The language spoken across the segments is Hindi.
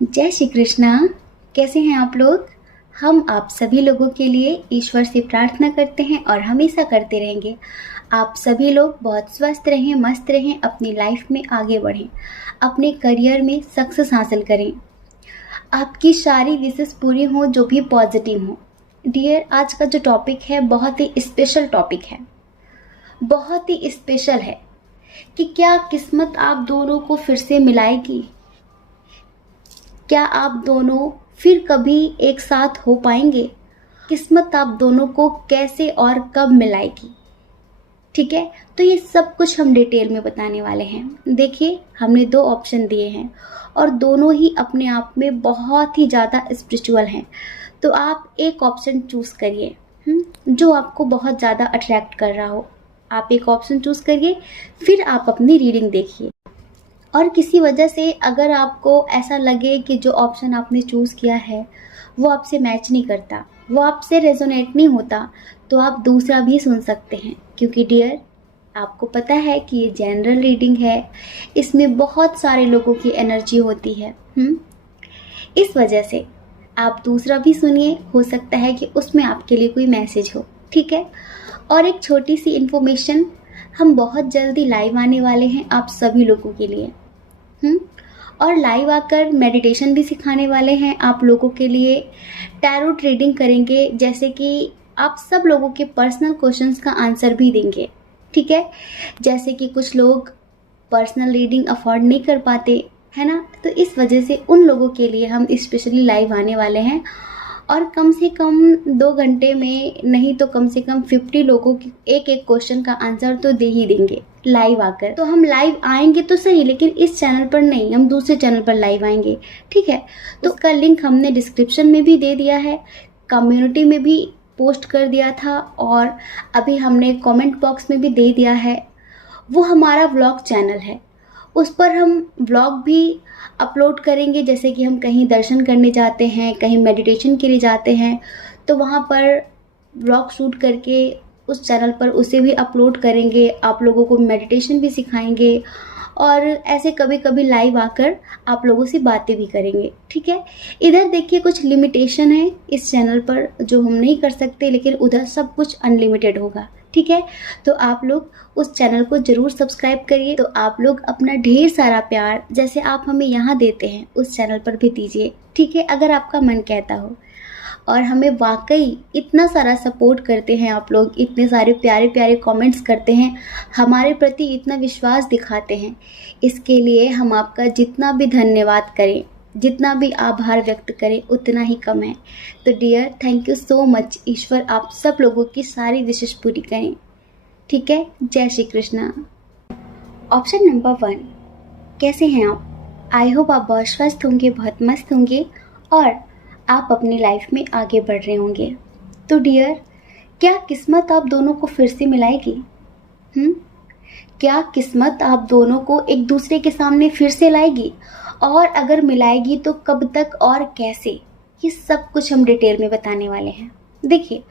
जय श्री कृष्णा। कैसे हैं आप लोग? हम आप सभी लोगों के लिए ईश्वर से प्रार्थना करते हैं और हमेशा करते रहेंगे। आप सभी लोग बहुत स्वस्थ रहें, मस्त रहें, अपनी लाइफ में आगे बढ़ें, अपने करियर में सक्सेस हासिल करें, आपकी सारी विशेष पूरी हो जो भी पॉजिटिव हो। डियर, आज का जो टॉपिक है बहुत ही स्पेशल टॉपिक है, बहुत ही स्पेशल है कि क्या किस्मत आप दोनों को फिर से मिलाएगी? क्या आप दोनों फिर कभी एक साथ हो पाएंगे? किस्मत आप दोनों को कैसे और कब मिलाएगी? ठीक है, तो ये सब कुछ हम डिटेल में बताने वाले हैं। देखिए, हमने दो ऑप्शन दिए हैं और दोनों ही अपने आप में बहुत ही ज़्यादा स्पिरिचुअल हैं। तो आप एक ऑप्शन चूज़ करिए जो आपको बहुत ज़्यादा अट्रैक्ट कर रहा हो। आप एक ऑप्शन चूज़ करिए, फिर आप अपनी रीडिंग देखिए। और किसी वजह से अगर आपको ऐसा लगे कि जो ऑप्शन आपने चूज़ किया है वो आपसे मैच नहीं करता, वो आपसे रेजोनेट नहीं होता, तो आप दूसरा भी सुन सकते हैं। क्योंकि डियर, आपको पता है कि ये जनरल रीडिंग है, इसमें बहुत सारे लोगों की एनर्जी होती है। इस वजह से आप दूसरा भी सुनिए, हो सकता है कि उसमें आपके लिए कोई मैसेज हो। ठीक है, और एक छोटी सी इन्फॉर्मेशन, हम बहुत जल्दी लाइव आने वाले हैं आप सभी लोगों के लिए। और लाइव आकर मेडिटेशन भी सिखाने वाले हैं आप लोगों के लिए। टैरो रीडिंग करेंगे, जैसे कि आप सब लोगों के पर्सनल क्वेश्चंस का आंसर भी देंगे। ठीक है, जैसे कि कुछ लोग पर्सनल रीडिंग अफोर्ड नहीं कर पाते है ना, तो इस वजह से उन लोगों के लिए हम स्पेशली लाइव आने वाले हैं। और कम से कम 2 घंटे में नहीं तो कम से कम 50 लोगों की एक एक क्वेश्चन का आंसर तो दे ही देंगे लाइव आकर। तो हम लाइव आएंगे तो सही, लेकिन इस चैनल पर नहीं, हम दूसरे चैनल पर लाइव आएंगे। ठीक है, तो उसका लिंक हमने डिस्क्रिप्शन में भी दे दिया है, कम्युनिटी में भी पोस्ट कर दिया था और अभी हमने कमेंट बॉक्स में भी दे दिया है। वो हमारा व्लॉग चैनल है, उस पर हम व्लॉग भी अपलोड करेंगे। जैसे कि हम कहीं दर्शन करने जाते हैं, कहीं मेडिटेशन के लिए जाते हैं, तो वहाँ पर व्लॉग शूट करके उस चैनल पर उसे भी अपलोड करेंगे। आप लोगों को मेडिटेशन भी सिखाएंगे और ऐसे कभी कभी लाइव आकर आप लोगों से बातें भी करेंगे। ठीक है, इधर देखिए कुछ लिमिटेशन है इस चैनल पर जो हम नहीं कर सकते, लेकिन उधर सब कुछ अनलिमिटेड होगा। ठीक है, तो आप लोग उस चैनल को ज़रूर सब्सक्राइब करिए। तो आप लोग अपना ढेर सारा प्यार जैसे आप हमें यहाँ देते हैं उस चैनल पर भी दीजिए। ठीक है, अगर आपका मन कहता हो। और हमें वाकई इतना सारा सपोर्ट करते हैं आप लोग, इतने सारे प्यारे प्यारे कमेंट्स करते हैं, हमारे प्रति इतना विश्वास दिखाते हैं, इसके लिए हम आपका जितना भी धन्यवाद करें, जितना भी आभार व्यक्त करें उतना ही कम है। तो dear, thank you so much. ईश्वर आप सब लोगों की सारी विशेष पूरी करें। ठीक है, जय श्री कृष्णा। ऑप्शन नंबर 1, कैसे हैं आप? आई होप आप बहुत स्वस्थ होंगे, बहुत मस्त होंगे और आप अपनी लाइफ में आगे बढ़ रहे होंगे। तो डियर, क्या किस्मत आप दोनों को फिर से मिलाएगी? क्या किस्मत आप दोनों को एक दूसरे के सामने फिर से लाएगी? और अगर मिलाएगी तो कब तक और कैसे? ये सब कुछ हम डिटेल में बताने वाले हैं। देखिए,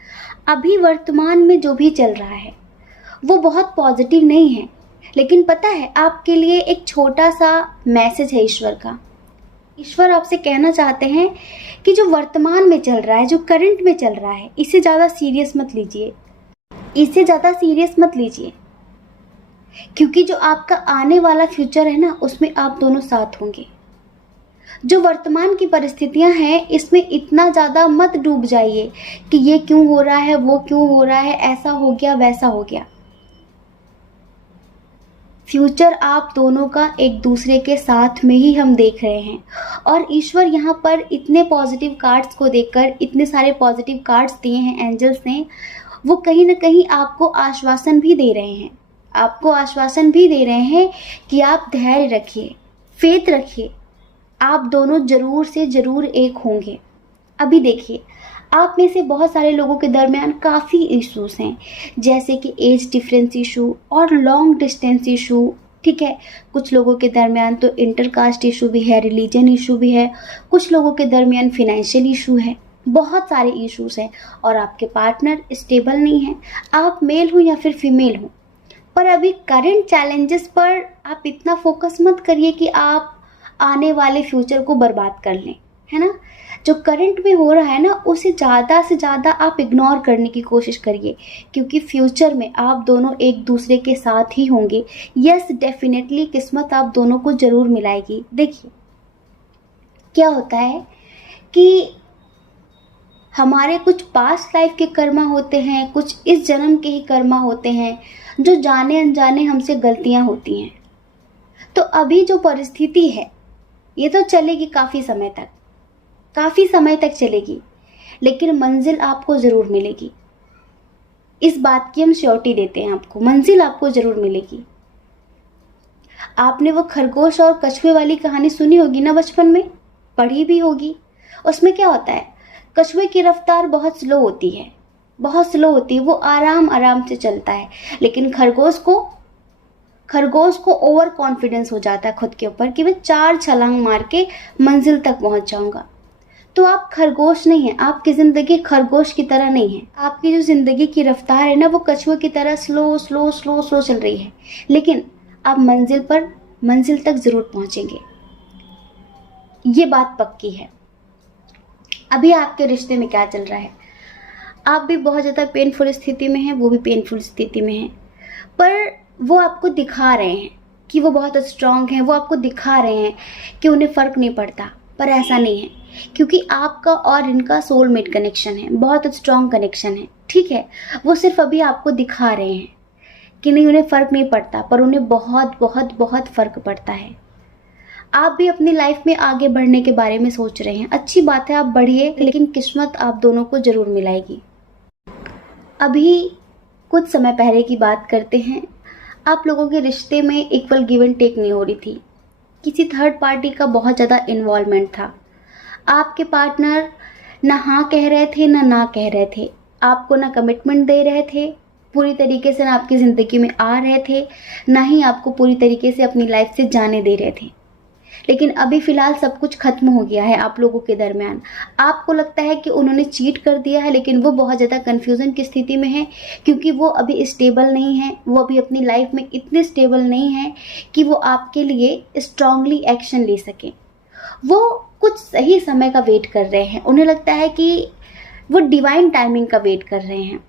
अभी वर्तमान में जो भी चल रहा है वो बहुत पॉजिटिव नहीं है, लेकिन पता है आपके लिए एक छोटा सा मैसेज है ईश्वर का। ईश्वर आपसे कहना चाहते हैं कि जो वर्तमान में चल रहा है, जो करंट में चल रहा है, इसे ज़्यादा सीरियस मत लीजिए, इसे ज़्यादा सीरियस मत लीजिए, क्योंकि जो आपका आने वाला फ्यूचर है ना, उसमें आप दोनों साथ होंगे। जो वर्तमान की परिस्थितियां हैं, इसमें इतना ज़्यादा मत डूब जाइए कि ये क्यों हो रहा है, वो क्यों हो रहा है, ऐसा हो गया, वैसा हो गया। फ्यूचर आप दोनों का एक दूसरे के साथ में ही हम देख रहे हैं। और ईश्वर यहाँ पर इतने पॉजिटिव कार्ड्स को देकर, इतने सारे पॉजिटिव कार्ड्स दिए हैं एंजल्स ने, वो कहीं ना कहीं आपको आश्वासन भी दे रहे हैं, आपको आश्वासन भी दे रहे हैं कि आप धैर्य रखिए, फेथ रखिए, आप दोनों जरूर से जरूर एक होंगे। अभी देखिए, आप में से बहुत सारे लोगों के दरमियान काफ़ी इश्यूज हैं, जैसे कि एज डिफरेंस इशू और लॉन्ग डिस्टेंस इशू। ठीक है, कुछ लोगों के दरमियान तो इंटरकास्ट इशू भी है, रिलीजन इशू भी है, कुछ लोगों के दरमियान फिनेंशियल इशू है, बहुत सारे इश्यूज हैं। और आपके पार्टनर स्टेबल नहीं है, आप मेल हो या फिर फीमेल हो। पर अभी करंट चैलेंजेस पर आप इतना फोकस मत करिए कि आप आने वाले फ्यूचर को बर्बाद कर लें, है ना। जो करंट में हो रहा है ना, उसे ज़्यादा से ज़्यादा आप इग्नोर करने की कोशिश करिए, क्योंकि फ्यूचर में आप दोनों एक दूसरे के साथ ही होंगे। यस, डेफिनेटली किस्मत आप दोनों को ज़रूर मिलाएगी। देखिए क्या होता है कि हमारे कुछ पास्ट लाइफ के कर्मा होते हैं, कुछ इस जन्म के ही कर्मा होते हैं, जो जाने अनजाने हमसे गलतियां होती हैं। तो अभी जो परिस्थिति है ये तो चलेगी काफ़ी समय तक चलेगी, लेकिन मंजिल आपको ज़रूर मिलेगी। इस बात की हम श्योरिटी देते हैं आपको, मंजिल आपको ज़रूर मिलेगी। आपने वो खरगोश और कछुए वाली कहानी सुनी होगी ना बचपन में, पढ़ी भी होगी। उसमें क्या होता है, कछुए की रफ्तार बहुत स्लो होती है, वो आराम आराम से चलता है, लेकिन खरगोश को ओवर कॉन्फिडेंस हो जाता है खुद के ऊपर कि मैं 4 छलांग मार के मंजिल तक पहुंच जाऊंगा। तो आप खरगोश नहीं हैं, आपकी ज़िंदगी खरगोश की तरह नहीं है। आपकी जो ज़िंदगी की रफ्तार है ना, वो कछुए की तरह स्लो स्लो स्लो स्लो चल रही है, लेकिन आप मंजिल तक ज़रूर पहुंचेंगे, ये बात पक्की है। अभी आपके रिश्ते में क्या चल रहा है, आप भी बहुत ज़्यादा पेनफुल स्थिति में हैं, वो भी पेनफुल स्थिति में हैं, पर वो आपको दिखा रहे हैं कि वो बहुत स्ट्रांग हैं, वो आपको दिखा रहे हैं कि उन्हें फ़र्क नहीं पड़ता, पर ऐसा नहीं है, क्योंकि आपका और इनका सोलमेट कनेक्शन है, बहुत स्ट्रांग कनेक्शन है, ठीक है। वो सिर्फ अभी आपको दिखा रहे हैं कि नहीं, उन्हें फ़र्क नहीं पड़ता, पर उन्हें बहुत बहुत बहुत फ़र्क पड़ता है। आप भी अपनी लाइफ में आगे बढ़ने के बारे में सोच रहे हैं, अच्छी बात है, आप बढ़िए, लेकिन किस्मत आप दोनों को ज़रूर मिलाएगी। अभी कुछ समय पहले की बात करते हैं। आप लोगों के रिश्ते में इक्वल गिव एंड टेक नहीं हो रही थी, किसी थर्ड पार्टी का बहुत ज़्यादा इन्वॉल्वमेंट था। आपके पार्टनर ना हाँ कह रहे थे ना कह रहे थे, आपको ना कमिटमेंट दे रहे थे पूरी तरीके से, ना आपकी ज़िंदगी में आ रहे थे, ना ही आपको पूरी तरीके से अपनी लाइफ से जाने दे रहे थे। लेकिन अभी फ़िलहाल सब कुछ ख़त्म हो गया है आप लोगों के दरमियान। आपको लगता है कि उन्होंने चीट कर दिया है, लेकिन वो बहुत ज़्यादा कन्फ्यूज़न की स्थिति में है, क्योंकि वो अभी स्टेबल नहीं है, वो अभी अपनी लाइफ में इतने स्टेबल नहीं है कि वो आपके लिए स्ट्रांगली एक्शन ले सकें। वो कुछ सही समय का वेट कर रहे हैं, उन्हें लगता है कि वो डिवाइन टाइमिंग का वेट कर रहे हैं,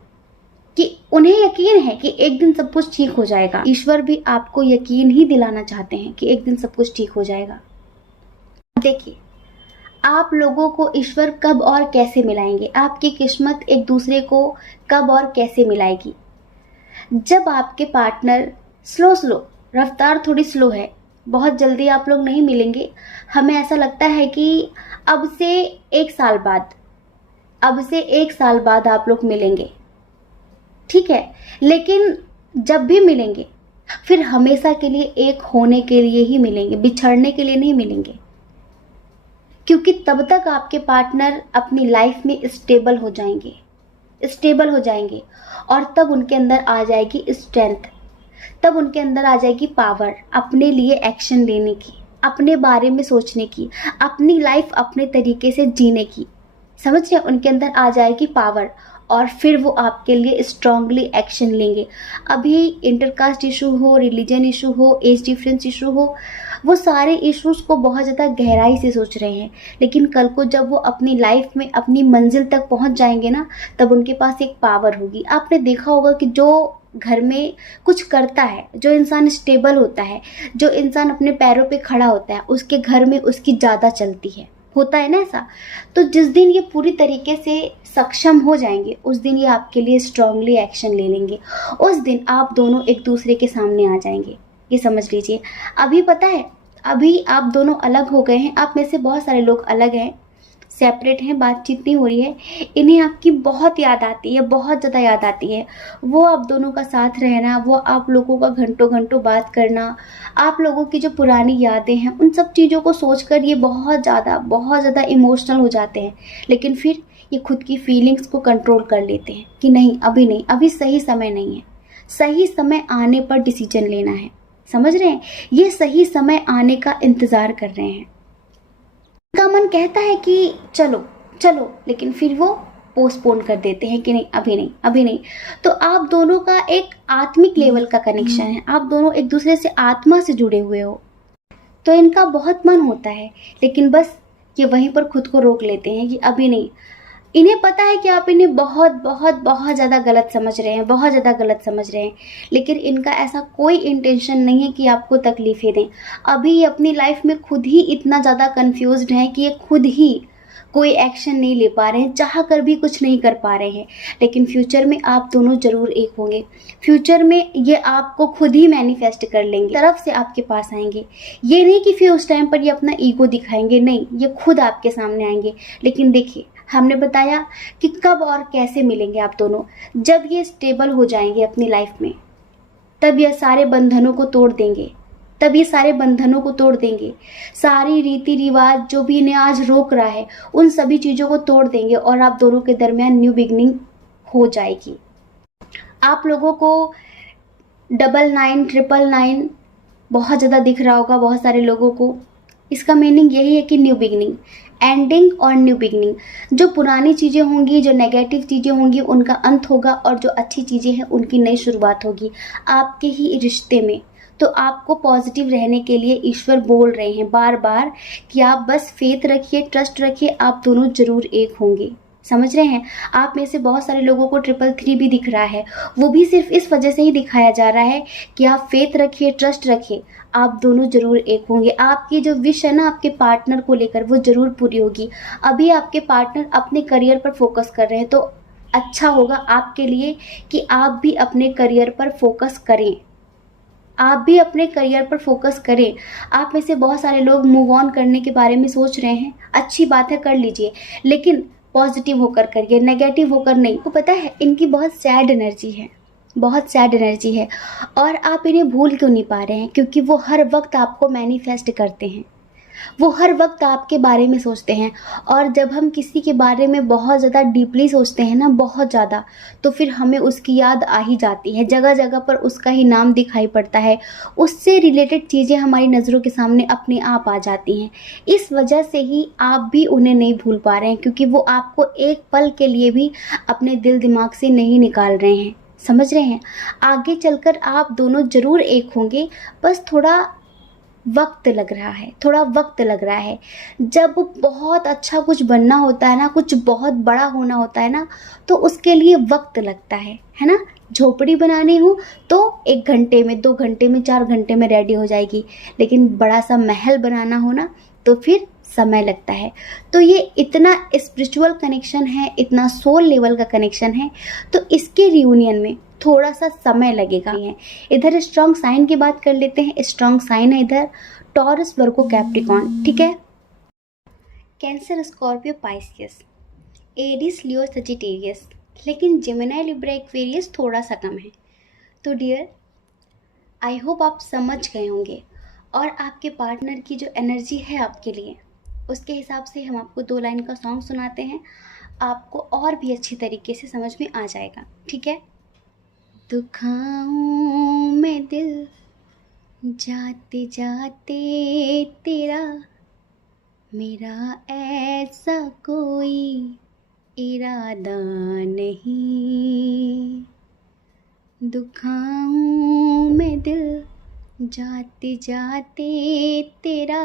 कि उन्हें यकीन है कि एक दिन सब कुछ ठीक हो जाएगा। ईश्वर भी आपको यकीन ही दिलाना चाहते हैं कि एक दिन सब कुछ ठीक हो जाएगा। देखिए, आप लोगों को ईश्वर कब और कैसे मिलाएंगे, आपकी किस्मत एक दूसरे को कब और कैसे मिलाएगी, जब आपके पार्टनर स्लो रफ्तार थोड़ी स्लो है, बहुत जल्दी आप लोग नहीं मिलेंगे। हमें ऐसा लगता है कि अब से एक साल बाद आप लोग मिलेंगे, ठीक है, लेकिन जब भी मिलेंगे फिर हमेशा के लिए एक होने के लिए ही मिलेंगे, बिछड़ने के लिए नहीं मिलेंगे, क्योंकि तब तक आपके पार्टनर अपनी लाइफ में स्टेबल हो जाएंगे और तब उनके अंदर आ जाएगी स्ट्रेंथ, तब उनके अंदर आ जाएगी पावर अपने लिए एक्शन लेने की, अपने बारे में सोचने की, अपनी लाइफ अपने तरीके से जीने की। समझ रहे हैं, उनके अंदर आ जाएगी पावर और फिर वो आपके लिए स्ट्रांगली एक्शन लेंगे। अभी इंटरकास्ट इशू हो, रिलीजन इशू हो, एज डिफरेंस इशू हो, वो सारे इश्यूज को बहुत ज़्यादा गहराई से सोच रहे हैं, लेकिन कल को जब वो अपनी लाइफ में अपनी मंजिल तक पहुंच जाएंगे ना, तब उनके पास एक पावर होगी। आपने देखा होगा कि जो घर में कुछ करता है, जो इंसान स्टेबल होता है, जो इंसान अपने पैरों पे खड़ा होता है, उसके घर में उसकी ज़्यादा चलती है, होता है ना ऐसा। तो जिस दिन ये पूरी तरीके से सक्षम हो जाएंगे, उस दिन ये आपके लिए स्ट्रांगली एक्शन ले लेंगे, उस दिन आप दोनों एक दूसरे के सामने आ जाएंगे, ये समझ लीजिए। अभी पता है, अभी आप दोनों अलग हो गए हैं, आप में से बहुत सारे लोग अलग हैं, सेपरेट हैं, बातचीत नहीं हो रही है, इन्हें आपकी बहुत याद आती है, बहुत ज़्यादा याद आती है। वो आप दोनों का साथ रहना, वो आप लोगों का घंटों घंटों बात करना, आप लोगों की जो पुरानी यादें हैं, उन सब चीज़ों को सोचकर ये बहुत ज़्यादा इमोशनल हो जाते हैं, लेकिन फिर ये खुद की फीलिंग्स को कंट्रोल कर लेते हैं कि नहीं, अभी नहीं, अभी सही समय नहीं है, सही समय आने पर डिसीजन लेना है। समझ रहे हैं, ये सही समय आने का इंतज़ार कर रहे हैं। उनका मन कहता है कि चलो, लेकिन फिर वो पोस्टपोन कर देते हैं कि नहीं, अभी नहीं। तो आप दोनों का एक आत्मिक लेवल का कनेक्शन है, आप दोनों एक दूसरे से आत्मा से जुड़े हुए हो। तो इनका बहुत मन होता है, लेकिन बस ये वहीं पर खुद को रोक लेते हैं कि अभी नहीं। इन्हें पता है कि आप इन्हें बहुत बहुत बहुत ज़्यादा गलत समझ रहे हैं, बहुत ज़्यादा गलत समझ रहे हैं, लेकिन इनका ऐसा कोई इंटेंशन नहीं है कि आपको तकलीफ़ें दें। अभी ये अपनी लाइफ में खुद ही इतना ज़्यादा कंफ्यूज्ड हैं कि ये खुद ही कोई एक्शन नहीं ले पा रहे हैं, चाह कर भी कुछ नहीं कर पा रहे हैं। लेकिन फ्यूचर में आप दोनों ज़रूर एक होंगे। फ्यूचर में ये आपको खुद ही मैनिफेस्ट कर लेंगे, तरफ से आपके पास आएंगे। ये नहीं कि फिर उस टाइम पर ये अपना ईगो दिखाएंगे, नहीं, ये खुद आपके सामने आएंगे। लेकिन देखिए, हमने बताया कि कब और कैसे मिलेंगे आप दोनों। जब ये स्टेबल हो जाएंगे अपनी लाइफ में, तब ये सारे बंधनों को तोड़ देंगे, तब ये सारे बंधनों को तोड़ देंगे। सारी रीति रिवाज जो भी इन्हें आज रोक रहा है, उन सभी चीज़ों को तोड़ देंगे और आप दोनों के दरमियान न्यू बिगनिंग हो जाएगी। आप लोगों को 99, 999 बहुत ज़्यादा दिख रहा होगा बहुत सारे लोगों को। इसका मीनिंग यही है कि न्यू बिगनिंग, एंडिंग और न्यू बिगनिंग। जो पुरानी चीज़ें होंगी, जो नेगेटिव चीज़ें होंगी, उनका अंत होगा, और जो अच्छी चीज़ें हैं उनकी नई शुरुआत होगी आपके ही रिश्ते में। तो आपको पॉजिटिव रहने के लिए ईश्वर बोल रहे हैं बार बार कि आप बस फेथ रखिए, ट्रस्ट रखिए, आप दोनों ज़रूर एक होंगे। समझ रहे हैं? आप में से बहुत सारे लोगों को 333 भी दिख रहा है, वो भी सिर्फ इस वजह से ही दिखाया जा रहा है कि आप फेथ रखिए, ट्रस्ट रखिए, आप दोनों ज़रूर एक होंगे। आपकी जो विश है ना आपके पार्टनर को लेकर, वो ज़रूर पूरी होगी। अभी आपके पार्टनर अपने करियर पर फोकस कर रहे हैं, तो अच्छा होगा आपके लिए कि आप भी अपने करियर पर फोकस करें, आप भी अपने करियर पर फोकस करें। आप में से बहुत सारे लोग मूव ऑन करने के बारे में सोच रहे हैं, अच्छी बात है, कर लीजिए, लेकिन पॉजिटिव होकर करिए, नेगेटिव होकर नहीं। आपको पता है इनकी बहुत सैड एनर्जी है, बहुत सैड एनर्जी है, और आप इन्हें भूल क्यों नहीं पा रहे हैं? क्योंकि वो हर वक्त आपको मैनिफेस्ट करते हैं, वो हर वक्त आपके बारे में सोचते हैं। और जब हम किसी के बारे में बहुत ज़्यादा डीपली सोचते हैं ना, बहुत ज़्यादा, तो फिर हमें उसकी याद आ ही जाती है, जगह जगह पर उसका ही नाम दिखाई पड़ता है, उससे रिलेटेड चीज़ें हमारी नज़रों के सामने अपने आप आ जाती हैं। इस वजह से ही आप भी उन्हें नहीं भूल पा रहे हैं, क्योंकि वो आपको एक पल के लिए भी अपने दिल दिमाग से नहीं निकाल रहे हैं। समझ रहे हैं? आगे चलकर आप दोनों ज़रूर एक होंगे, बस थोड़ा वक्त लग रहा है, थोड़ा वक्त लग रहा है। जब बहुत अच्छा कुछ बनना होता है ना, कुछ बहुत बड़ा होना होता है ना, तो उसके लिए वक्त लगता है ना? झोपड़ी बनानी हो तो 1 घंटे में, 2 घंटे में, 4 घंटे में रेडी हो जाएगी, लेकिन बड़ा सा महल बनाना हो ना, तो फिर समय लगता है। तो ये इतना स्पिरिचुअल कनेक्शन है, इतना सोल लेवल का कनेक्शन है, तो इसके रियूनियन में थोड़ा सा समय लगेगा। इधर स्ट्रॉन्ग साइन की बात कर लेते हैं। स्ट्रॉन्ग साइन है इधर टॉरस, वर्गो, कैप्रिकॉर्न, ठीक है? कैंसर, स्कॉर्पियो, पाइसियस, एरीज, लियो, सजिटेरियस, लेकिन जेमिनी, लिब्रा, एक्वेरियस थोड़ा सा कम है। तो डियर, आई होप आप समझ गए होंगे, और आपके पार्टनर की जो एनर्जी है आपके लिए, उसके हिसाब से हम आपको 2 लाइन का सॉन्ग सुनाते हैं, आपको और भी अच्छी तरीके से समझ में आ जाएगा, ठीक है? दुखाऊं मैं दिल जाते जाते तेरा, मेरा ऐसा कोई इरादा नहीं। दुखाऊं मैं दिल जाते जाते तेरा,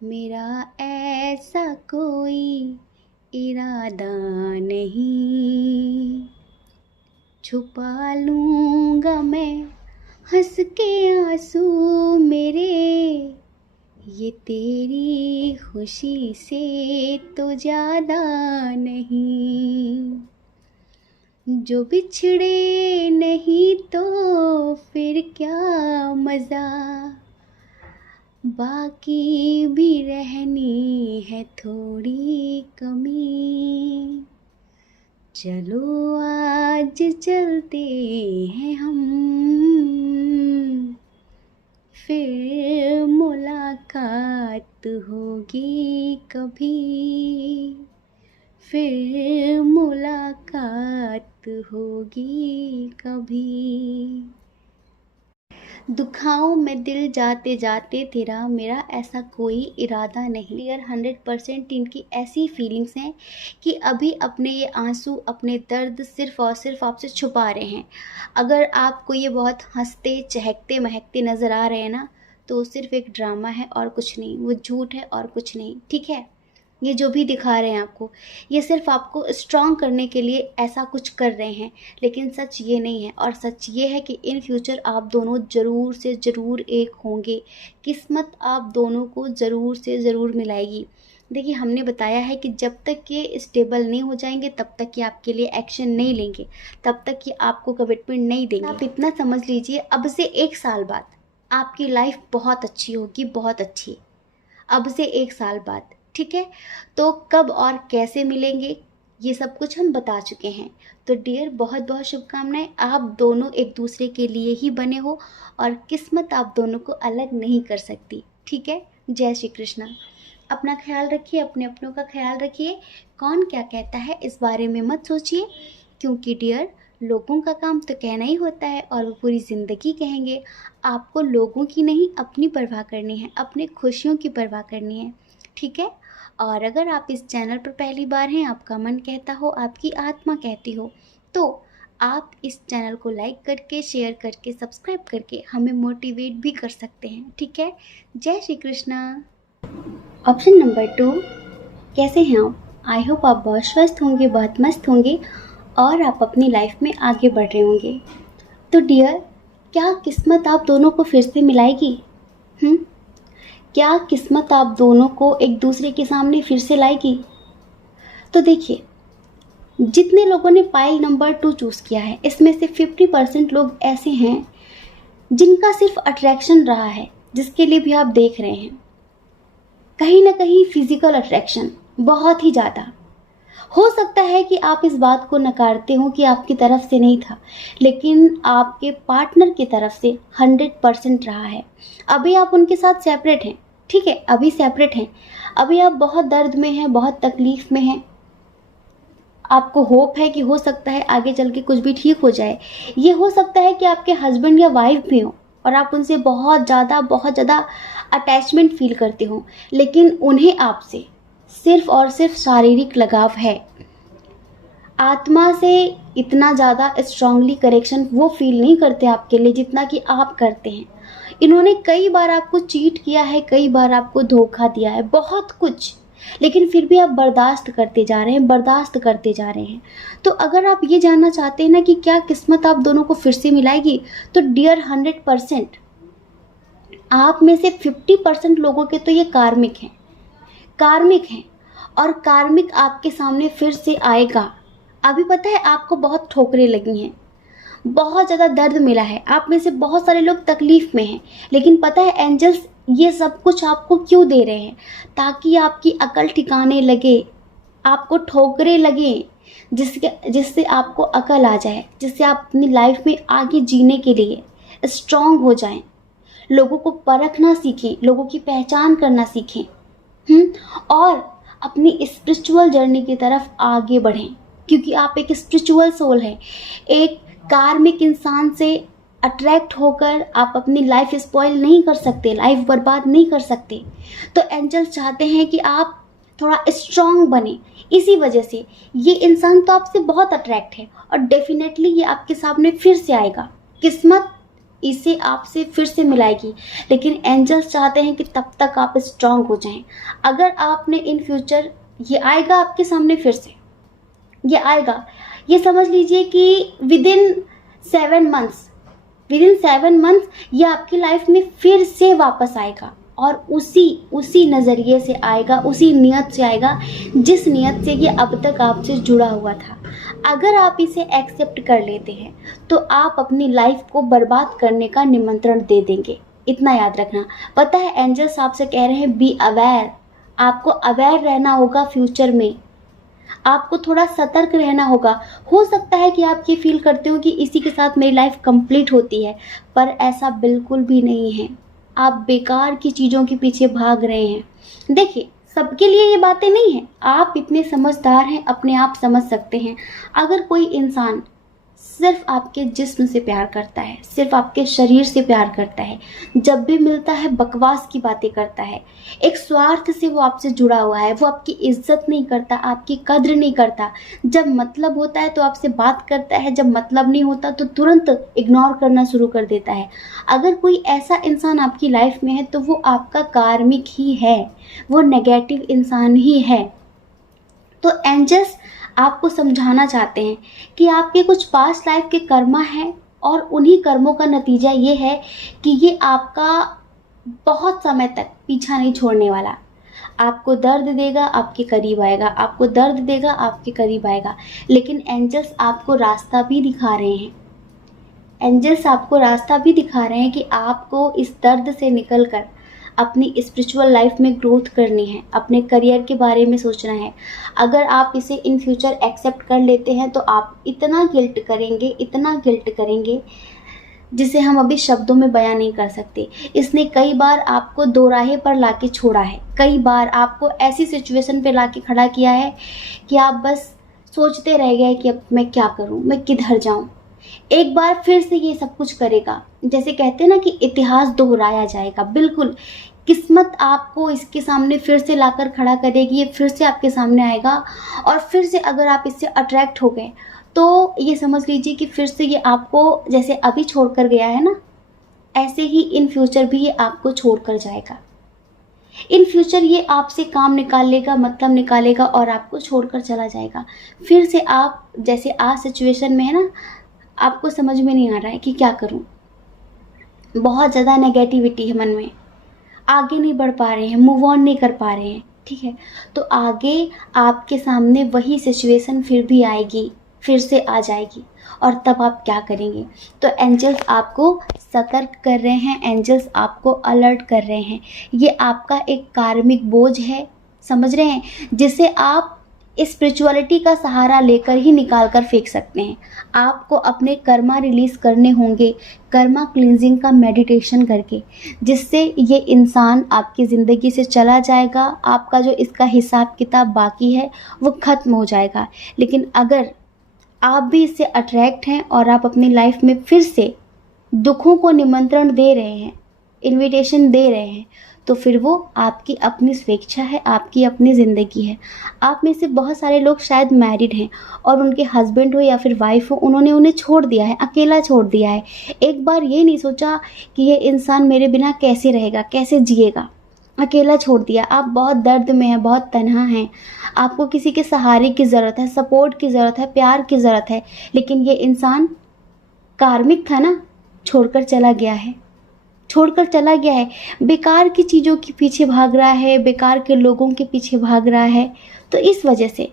मेरा ऐसा कोई इरादा नहीं। छुपा लूँगा मैं हंस के आंसू मेरे, ये तेरी खुशी से तो ज़्यादा नहीं। जो बिछड़े नहीं तो फिर क्या मज़ा, बाकी भी रहनी है थोड़ी कमी। चलो आज चलते हैं हम, फिर मुलाकात होगी कभी, फिर मुलाकात होगी कभी। दुखाऊं मैं दिल जाते जाते तेरा, मेरा ऐसा कोई इरादा नहीं। क्लियर 100% इनकी ऐसी फीलिंग्स हैं कि अभी अपने ये आंसू, अपने दर्द सिर्फ़ और सिर्फ आपसे छुपा रहे हैं। अगर आपको ये बहुत हंसते चहकते महकते नज़र आ रहे हैं ना, तो सिर्फ एक ड्रामा है और कुछ नहीं, वो झूठ है और कुछ नहीं, ठीक है। ये जो भी दिखा रहे हैं आपको, ये सिर्फ आपको स्ट्रांग करने के लिए ऐसा कुछ कर रहे हैं, लेकिन सच ये नहीं है। और सच ये है कि इन फ्यूचर आप दोनों ज़रूर से ज़रूर एक होंगे। किस्मत आप दोनों को ज़रूर से ज़रूर मिलाएगी। देखिए, हमने बताया है कि जब तक ये स्टेबल नहीं हो जाएंगे तब तक ये आपके लिए एक्शन नहीं लेंगे, तब तक ये आपको कमिटमेंट नहीं देंगे। आप इतना समझ लीजिए, अब से 1 साल बाद आपकी लाइफ बहुत अच्छी होगी, बहुत अच्छी। अब से 1 साल बाद, ठीक है। तो कब और कैसे मिलेंगे ये सब कुछ हम बता चुके हैं। तो डियर, बहुत बहुत शुभकामनाएं। आप दोनों एक दूसरे के लिए ही बने हो और किस्मत आप दोनों को अलग नहीं कर सकती, ठीक है। जय श्री कृष्णा। अपना ख्याल रखिए, अपने अपनों का ख्याल रखिए। कौन क्या कहता है इस बारे में मत सोचिए, क्योंकि डियर, लोगों का काम तो कहना ही होता है और वो पूरी ज़िंदगी कहेंगे। आपको लोगों की नहीं, अपनी परवाह करनी है, अपनी खुशियों की परवाह करनी है, ठीक है। और अगर आप इस चैनल पर पहली बार हैं, आपका मन कहता हो, आपकी आत्मा कहती हो, तो आप इस चैनल को लाइक करके, शेयर करके, सब्सक्राइब करके हमें मोटिवेट भी कर सकते हैं, ठीक है। जय श्री कृष्णा। ऑप्शन नंबर 2, कैसे हैं आप? आई होप आप बहुत स्वस्थ होंगे, बहुत मस्त होंगे और आप अपनी लाइफ में आगे बढ़ रहे होंगे। तो डियर, क्या किस्मत आप दोनों को फिर से मिलाएगी? क्या किस्मत आप दोनों को एक दूसरे के सामने फिर से लाएगी? तो देखिए, जितने लोगों ने पाइल नंबर 2 चूज़ किया है, इसमें से 50% लोग ऐसे हैं जिनका सिर्फ अट्रैक्शन रहा है, जिसके लिए भी आप देख रहे हैं। कहीं ना कहीं फिजिकल अट्रैक्शन, बहुत ही ज़्यादा। हो सकता है कि आप इस बात को नकारते हो कि आपकी तरफ से नहीं था, लेकिन आपके पार्टनर की तरफ से 100% रहा है। अभी आप उनके साथ सेपरेट हैं, ठीक है, अभी सेपरेट हैं, अभी आप बहुत दर्द में हैं, बहुत तकलीफ में हैं। आपको होप है कि हो सकता है आगे चल के कुछ भी ठीक हो जाए। ये हो सकता है कि आपके हस्बैंड या वाइफ भी हो और आप उनसे बहुत ज़्यादा अटैचमेंट फील करते हो, लेकिन उन्हें आपसे सिर्फ और सिर्फ शारीरिक लगाव है। आत्मा से इतना ज़्यादा स्ट्रांगली कनेक्शन वो फील नहीं करते आपके लिए जितना कि आप करते हैं। इन्होंने कई बार आपको चीट किया है, कई बार आपको धोखा दिया है, बहुत कुछ, लेकिन फिर भी आप बर्दाश्त करते जा रहे हैं, बर्दाश्त करते जा रहे हैं। तो अगर आप ये जानना चाहते हैं ना कि क्या किस्मत आप दोनों को फिर से मिलाएगी, तो डियर 100%, आप में से 50% लोगों के तो ये कार्मिक हैं, कार्मिक हैं, और कार्मिक आपके सामने फिर से आएगा। अभी पता है आपको बहुत ठोकरें लगी हैं, बहुत ज़्यादा दर्द मिला है, आप में से बहुत सारे लोग तकलीफ़ में हैं, लेकिन पता है एंजल्स ये सब कुछ आपको क्यों दे रहे हैं? ताकि आपकी अकल ठिकाने लगे, आपको ठोकरें लगे, जिससे आपको अकल आ जाए, जिससे आप अपनी लाइफ में आगे जीने के लिए स्ट्रांग हो जाएं, लोगों को परखना सीखें, लोगों की पहचान करना सीखें, और अपनी स्पिरिचुअल जर्नी की तरफ आगे बढ़ें, क्योंकि आप एक स्पिरिचुअल सोल हैं। एक कार्मिक इंसान से अट्रैक्ट होकर आप अपनी लाइफ स्पॉइल नहीं कर सकते, लाइफ बर्बाद नहीं कर सकते। तो एंजल्स चाहते हैं कि आप थोड़ा स्ट्रांग बने। इसी वजह से ये इंसान तो आपसे बहुत अट्रैक्ट है और डेफिनेटली ये आपके सामने फिर से आएगा। किस्मत इसे आपसे फिर से मिलाएगी, लेकिन एंजल्स चाहते हैं कि तब तक आप स्ट्रांग हो जाएं। अगर आपने इन फ्यूचर, ये आएगा आपके सामने फिर से, ये आएगा, ये समझ लीजिए कि विदिन 7 मंथ्स ये आपकी लाइफ में फिर से वापस आएगा, और उसी नज़रिए से आएगा, उसी नियत से आएगा जिस नियत से ये अब तक आपसे जुड़ा हुआ था। अगर आप इसे एक्सेप्ट कर लेते हैं तो आप अपनी लाइफ को बर्बाद करने का निमंत्रण दे देंगे, इतना याद रखना। पता है एंजल्स आपसे कह रहे हैं बी अवेयर, आपको अवेयर रहना होगा फ्यूचर में, आपको थोड़ा सतर्क रहना होगा। हो सकता है कि आप ये फील करते हो कि इसी के साथ मेरी लाइफ कंप्लीट होती है, पर ऐसा बिल्कुल भी नहीं है। आप बेकार की चीज़ों के पीछे भाग रहे हैं। देखिए, सबके लिए ये बातें नहीं हैं, आप इतने समझदार हैं, अपने आप समझ सकते हैं। अगर कोई इंसान सिर्फ आपके जिस्म से प्यार करता है, सिर्फ आपके शरीर से प्यार करता है। जब भी मिलता है बकवास की बातें करता है, एक स्वार्थ से वो आपसे जुड़ा हुआ है। वो आपकी इज्जत नहीं करता, आपकी कद्र नहीं करता। जब मतलब होता है तो आपसे बात करता है, जब मतलब नहीं होता तो तुरंत इग्नोर करना शुरू कर देता है। अगर कोई ऐसा इंसान आपकी लाइफ में है तो वो आपका कार्मिक ही है, वो नेगेटिव इंसान ही है। तो एंजल्स आपको समझाना चाहते हैं कि आपके कुछ पास्ट लाइफ के कर्मा हैं और उन्हीं कर्मों का नतीजा ये है कि ये आपका बहुत समय तक पीछा नहीं छोड़ने वाला। आपको दर्द देगा, आपके करीब आएगा, आपको दर्द देगा, आपके करीब आएगा। लेकिन एंजल्स आपको रास्ता भी दिखा रहे हैं। एंजल्स आपको रास्ता भी दिखा रहे हैं कि आपको इस दर्द से निकलकर अपनी स्पिरिचुअल लाइफ में ग्रोथ करनी है, अपने करियर के बारे में सोचना है। अगर आप इसे इन फ्यूचर एक्सेप्ट कर लेते हैं तो आप इतना गिल्ट करेंगे, इतना गिल्ट करेंगे जिसे हम अभी शब्दों में बयां नहीं कर सकते। इसने कई बार आपको दोराहे पर लाके छोड़ा है, कई बार आपको ऐसी सिचुएशन पे लाके खड़ा किया है कि आप बस सोचते रह गए कि अब मैं क्या करूं, मैं किधर जाऊं। एक बार फिर से ये सब कुछ करेगा। जैसे कहते हैं ना कि इतिहास दोहराया जाएगा, बिल्कुल किस्मत आपको इसके सामने फिर से लाकर खड़ा करेगी, ये फिर से आपके सामने आएगा। और फिर से अगर आप इससे अट्रैक्ट हो गए तो ये समझ लीजिए कि फिर से ये आपको जैसे अभी छोड़कर गया है ना, ऐसे ही इन फ्यूचर भी ये आपको छोड़कर जाएगा। इन फ्यूचर ये आपसे काम निकाल लेगा, मतलब निकालेगा और आपको छोड़कर चला जाएगा। फिर से आप जैसे आज सिचुएशन में है ना, आपको समझ में नहीं आ रहा है कि क्या करूं, बहुत ज़्यादा नेगेटिविटी है मन में, आगे नहीं बढ़ पा रहे हैं, मूव ऑन नहीं कर पा रहे हैं। ठीक है, तो आगे आपके सामने वही सिचुएशन फिर भी आएगी, फिर से आ जाएगी, और तब आप क्या करेंगे? तो एंजल्स आपको सतर्क कर रहे हैं, एंजल्स आपको अलर्ट कर रहे हैं। ये आपका एक कार्मिक बोझ है, समझ रहे हैं, जिसे आप स्पिरिचुअलिटी का सहारा लेकर ही निकाल कर फेंक सकते हैं। आपको अपने कर्मा रिलीज करने होंगे, कर्मा क्लींजिंग का मेडिटेशन करके, जिससे ये इंसान आपकी ज़िंदगी से चला जाएगा। आपका जो इसका हिसाब किताब बाकी है वो ख़त्म हो जाएगा। लेकिन अगर आप भी इससे अट्रैक्ट हैं और आप अपनी लाइफ में फिर से दुखों को निमंत्रण दे रहे हैं, इनविटेशन दे रहे हैं, तो फिर वो आपकी अपनी स्वेच्छा है, आपकी अपनी ज़िंदगी है। आप में से बहुत सारे लोग शायद मैरिड हैं और उनके हस्बैंड हो या फिर वाइफ हो, उन्होंने उन्हें छोड़ दिया है, अकेला छोड़ दिया है। एक बार ये नहीं सोचा कि ये इंसान मेरे बिना कैसे रहेगा, कैसे जिएगा, अकेला छोड़ दिया। आप बहुत दर्द में हैं, बहुत तन्हा हैं, आपको किसी के सहारे की ज़रूरत है, सपोर्ट की ज़रूरत है, प्यार की ज़रूरत है। लेकिन ये इंसान कार्मिक था ना, छोड़कर चला गया है, छोड़कर चला गया है, बेकार की चीज़ों के पीछे भाग रहा है, बेकार के लोगों के पीछे भाग रहा है। तो इस वजह से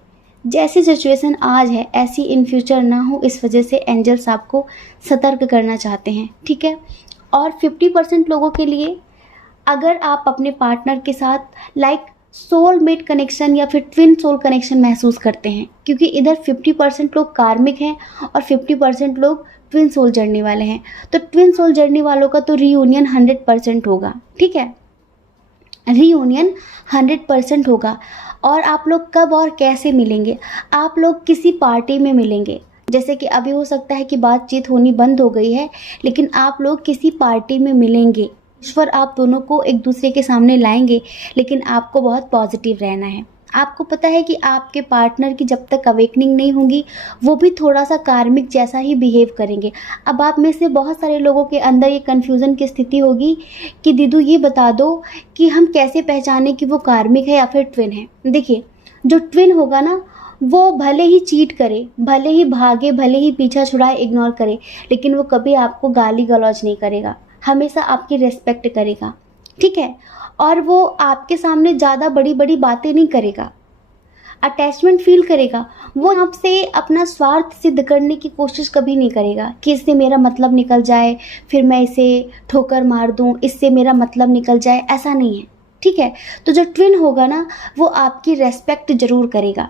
जैसी सिचुएशन आज है ऐसी इन फ्यूचर ना हो, इस वजह से एंजल्स आपको सतर्क करना चाहते हैं। ठीक है, और 50% लोगों के लिए, अगर आप अपने पार्टनर के साथ लाइक सोलमेट कनेक्शन या फिर ट्विन सोल कनेक्शन महसूस करते हैं, क्योंकि इधर 50% लोग कार्मिक हैं और 50% लोग ट्विन सोल जर्नी वाले हैं, तो ट्विन सोल जर्नी वालों का तो रीयूनियन 100% होगा। ठीक है, रीयूनियन 100% होगा। और आप लोग कब और कैसे मिलेंगे? आप लोग किसी पार्टी में मिलेंगे। जैसे कि अभी हो सकता है कि बातचीत होनी बंद हो गई है, लेकिन आप लोग किसी पार्टी में मिलेंगे। ईश्वर आप दोनों को एक दूसरे के सामने लाएंगे, लेकिन आपको बहुत पॉजिटिव रहना है। आपको पता है कि आपके पार्टनर की जब तक अवेकनिंग नहीं होगी, वो भी थोड़ा सा कार्मिक जैसा ही बिहेव करेंगे। अब आप में से बहुत सारे लोगों के अंदर ये कन्फ्यूज़न की स्थिति होगी कि दीदू ये बता दो कि हम कैसे पहचानें कि वो कार्मिक है या फिर ट्विन है। देखिए, जो ट्विन होगा ना, वो भले ही चीट करे, भले ही भागे, भले ही पीछा छुड़ाए, इग्नोर करे, लेकिन वो कभी आपको गाली गलौज नहीं करेगा, हमेशा आपकी रेस्पेक्ट करेगा। ठीक है, और वो आपके सामने ज़्यादा बड़ी बड़ी बातें नहीं करेगा, अटैचमेंट फील करेगा। वो आपसे अपना स्वार्थ सिद्ध करने की कोशिश कभी नहीं करेगा कि इससे मेरा मतलब निकल जाए, फिर मैं इसे ठोकर मार दूं, इससे मेरा मतलब निकल जाए, ऐसा नहीं है। ठीक है, तो जो ट्विन होगा ना, वो आपकी रेस्पेक्ट ज़रूर करेगा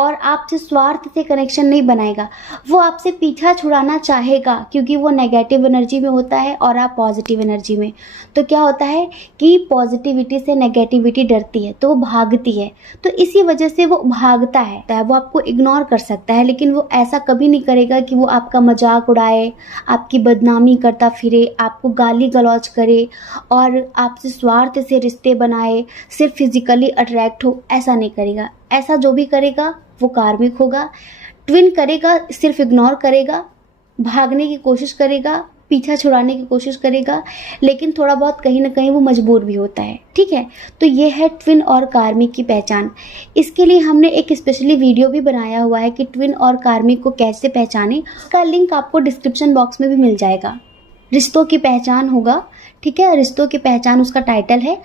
और आपसे स्वार्थ से कनेक्शन नहीं बनाएगा। वो आपसे पीछा छुड़ाना चाहेगा क्योंकि वो नेगेटिव एनर्जी में होता है और आप पॉजिटिव एनर्जी में। तो क्या होता है कि पॉजिटिविटी से नेगेटिविटी डरती है तो वो भागती है, तो इसी वजह से वो भागता है। वो आपको इग्नोर कर सकता है लेकिन वो ऐसा कभी नहीं करेगा कि वो आपका मजाक उड़ाए, आपकी बदनामी करता फिरे, आपको गाली गलौज करे और आपसे स्वार्थ से रिश्ते बनाए, सिर्फ फिजिकली अट्रैक्ट हो, ऐसा नहीं करेगा। ऐसा जो भी करेगा वो कार्मिक होगा। ट्विन करेगा, सिर्फ इग्नोर करेगा, भागने की कोशिश करेगा, पीछा छुड़ाने की कोशिश करेगा, लेकिन थोड़ा बहुत कहीं ना कहीं वो मजबूर भी होता है। ठीक है, तो ये है ट्विन और कार्मिक की पहचान। इसके लिए हमने एक स्पेशली वीडियो भी बनाया हुआ है कि ट्विन और कार्मिक को कैसे पहचाने। उसका लिंक आपको डिस्क्रिप्शन बॉक्स में भी मिल जाएगा। रिश्तों की पहचान होगा, ठीक है, रिश्तों की पहचान उसका टाइटल है।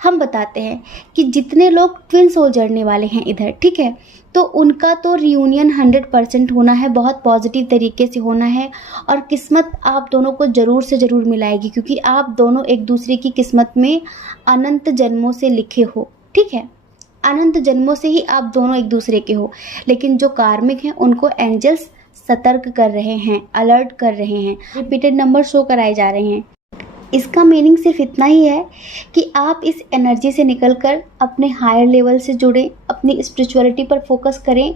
हम बताते हैं कि जितने लोग ट्विन सोल जड़ने वाले हैं इधर, ठीक है, तो उनका तो रियूनियन 100% होना है, बहुत पॉजिटिव तरीके से होना है और किस्मत आप दोनों को ज़रूर से ज़रूर मिलाएगी क्योंकि आप दोनों एक दूसरे की किस्मत में अनंत जन्मों से लिखे हो। ठीक है, अनंत जन्मों से ही आप दोनों एक दूसरे के हो। लेकिन जो कार्मिक हैं उनको एंजल्स सतर्क कर रहे हैं, अलर्ट कर रहे हैं, रिपीटेड नंबर शो कराए जा रहे हैं। इसका मीनिंग सिर्फ इतना ही है कि आप इस एनर्जी से निकलकर अपने हायर लेवल से जुड़ें, अपनी स्पिरिचुअलिटी पर फोकस करें,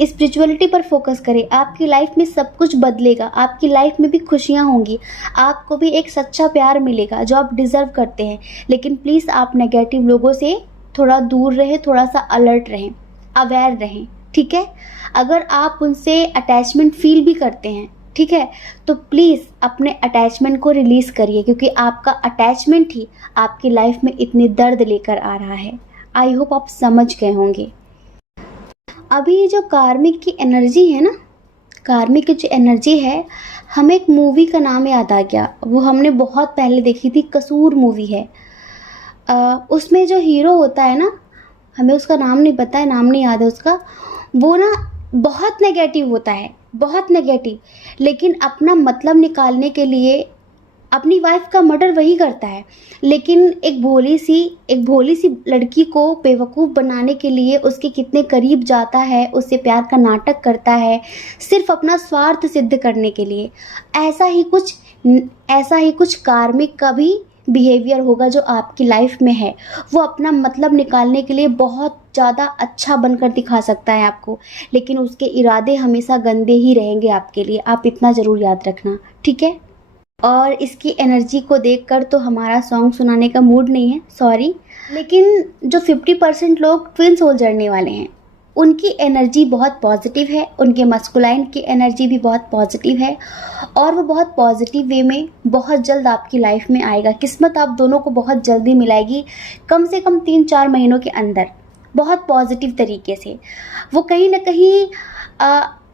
स्पिरिचुअलिटी पर फोकस करें। आपकी लाइफ में सब कुछ बदलेगा, आपकी लाइफ में भी खुशियाँ होंगी, आपको भी एक सच्चा प्यार मिलेगा जो आप डिज़र्व करते हैं। लेकिन प्लीज़ आप नेगेटिव लोगों से थोड़ा दूर रहें, थोड़ा सा अलर्ट रहें, अवेयर रहें। ठीक है, अगर आप उनसे अटैचमेंट फील भी करते हैं, ठीक है, तो प्लीज़ अपने अटैचमेंट को रिलीज़ करिए क्योंकि आपका अटैचमेंट ही आपकी लाइफ में इतनी दर्द लेकर आ रहा है। आई होप आप समझ गए होंगे। अभी ये जो कार्मिक की एनर्जी है ना, कार्मिक की जो एनर्जी है, हमें एक मूवी का नाम याद आ गया, वो हमने बहुत पहले देखी थी, कसूर मूवी है। उसमें जो हीरो होता है ना, हमें उसका नाम नहीं पता है, नाम नहीं याद है उसका, वो ना बहुत नेगेटिव होता है, बहुत नेगेटिव, लेकिन अपना मतलब निकालने के लिए अपनी वाइफ का मर्डर वही करता है। लेकिन एक भोली सी लड़की को बेवकूफ़ बनाने के लिए उसके कितने करीब जाता है, उससे प्यार का नाटक करता है, सिर्फ अपना स्वार्थ सिद्ध करने के लिए। ऐसा ही कुछ कार्मिक का भी बिहेवियर होगा जो आपकी लाइफ में है। वो अपना मतलब निकालने के लिए बहुत ज़्यादा अच्छा बनकर दिखा सकता है आपको, लेकिन उसके इरादे हमेशा गंदे ही रहेंगे आपके लिए। आप इतना ज़रूर याद रखना, ठीक है। और इसकी एनर्जी को देखकर तो हमारा सॉन्ग सुनाने का मूड नहीं है, सॉरी, लेकिन जो 50% लोग ट्विन सोल जड़ने वाले हैं उनकी एनर्जी बहुत पॉजिटिव है, उनके मस्कुलाइन की एनर्जी भी बहुत पॉजिटिव है और वो बहुत पॉजिटिव वे में बहुत जल्द आपकी लाइफ में आएगा। किस्मत आप दोनों को बहुत जल्दी मिलाएगी, कम से कम 3-4 महीनों के अंदर, बहुत पॉजिटिव तरीके से। वो कहीं ना कहीं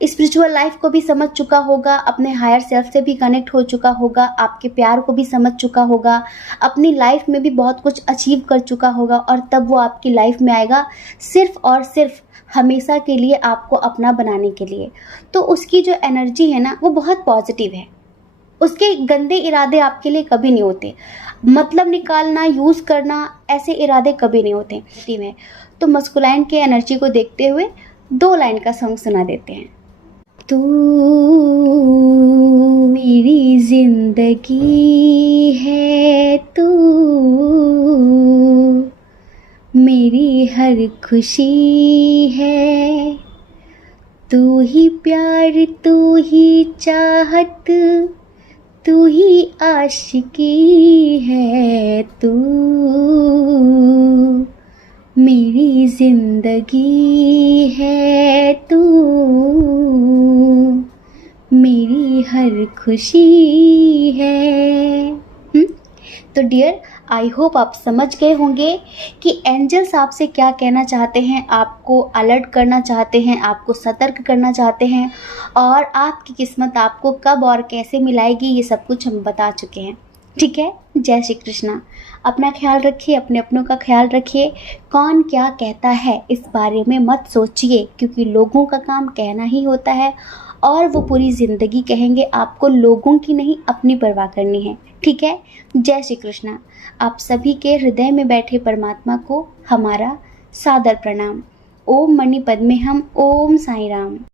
स्पिरिचुअल लाइफ को भी समझ चुका होगा, अपने हायर सेल्फ से भी कनेक्ट हो चुका होगा, आपके प्यार को भी समझ चुका होगा, अपनी लाइफ में भी बहुत कुछ अचीव कर चुका होगा और तब वो आपकी लाइफ में आएगा सिर्फ और सिर्फ हमेशा के लिए आपको अपना बनाने के लिए। तो उसकी जो एनर्जी है ना वो बहुत पॉजिटिव है, उसके गंदे इरादे आपके लिए कभी नहीं होते, मतलब निकालना, यूज़ करना, ऐसे इरादे कभी नहीं होते में। तो मस्कुलाइन के एनर्जी को देखते हुए 2 लाइन का सॉन्ग सुना देते हैं। तू मेरी जिंदगी है, तू मेरी हर खुशी है, तू ही प्यार, तू ही चाहत, तू ही आशिकी है, तू मेरी जिंदगी है, तू मेरी हर खुशी है। तो डियर, आई होप आप समझ गए होंगे कि एंजल्स आपसे क्या कहना चाहते हैं, आपको अलर्ट करना चाहते हैं, आपको सतर्क करना चाहते हैं और आपकी किस्मत आपको कब और कैसे मिलाएगी, ये सब कुछ हम बता चुके हैं। ठीक है, जय श्री कृष्णा। अपना ख्याल रखिए, अपने अपनों का ख्याल रखिए। कौन क्या कहता है इस बारे में मत सोचिए, क्योंकि लोगों का काम कहना ही होता है और वो पूरी ज़िंदगी कहेंगे। आपको लोगों की नहीं, अपनी परवाह करनी है। ठीक है, जय श्री कृष्णा। आप सभी के हृदय में बैठे परमात्मा को हमारा सादर प्रणाम। ओम मणि पद्मे हम। ओम साई राम।